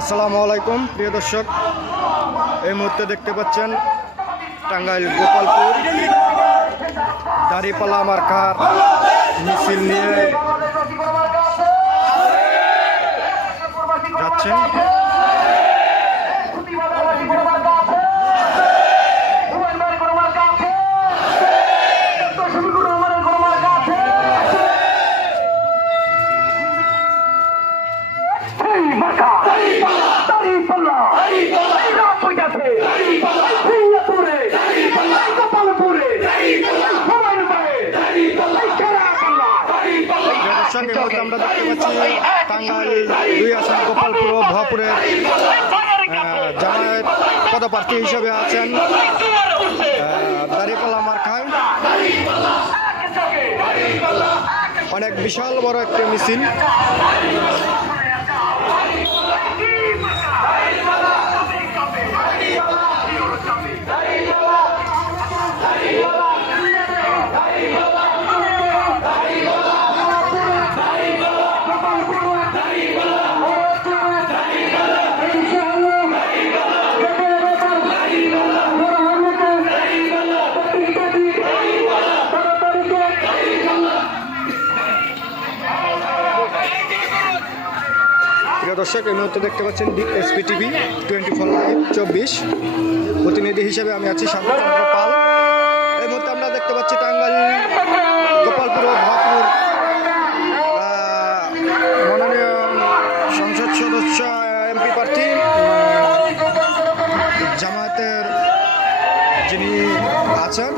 আসসালামু আলাইকুম প্রিয় দর্শক, এই মুহূর্তে দেখতে পাচ্ছেন টাঙ্গাইল গোপালপুর দাঁড়িপাল্লা মার্কার মিছিল নিয়ে যাচ্ছেন। আমরা দেখতে পাচ্ছি টাঙ্গাইল 2 আসন গোপালপুর ও ভুয়াপুরের জামায়াত পদপ্রার্থী হিসেবে আছেন দাঁড়িপাল্লা মার্কায়। অনেক বিশাল বড় একটি মিছিল। দর্শক, এই মুহূর্তে দেখতে পাচ্ছেন এসপি টিভি 24/24 প্রতিনিধি হিসেবে আমি আছি শান্তচন্দ্র পাল। এই মুহূর্তে আমরা দেখতে পাচ্ছি টাঙ্গাইল গোপালপুর ও ভুয়াপুর মাননীয় সংসদ সদস্য এমপি প্রার্থী জামায়াতের যিনি আছেন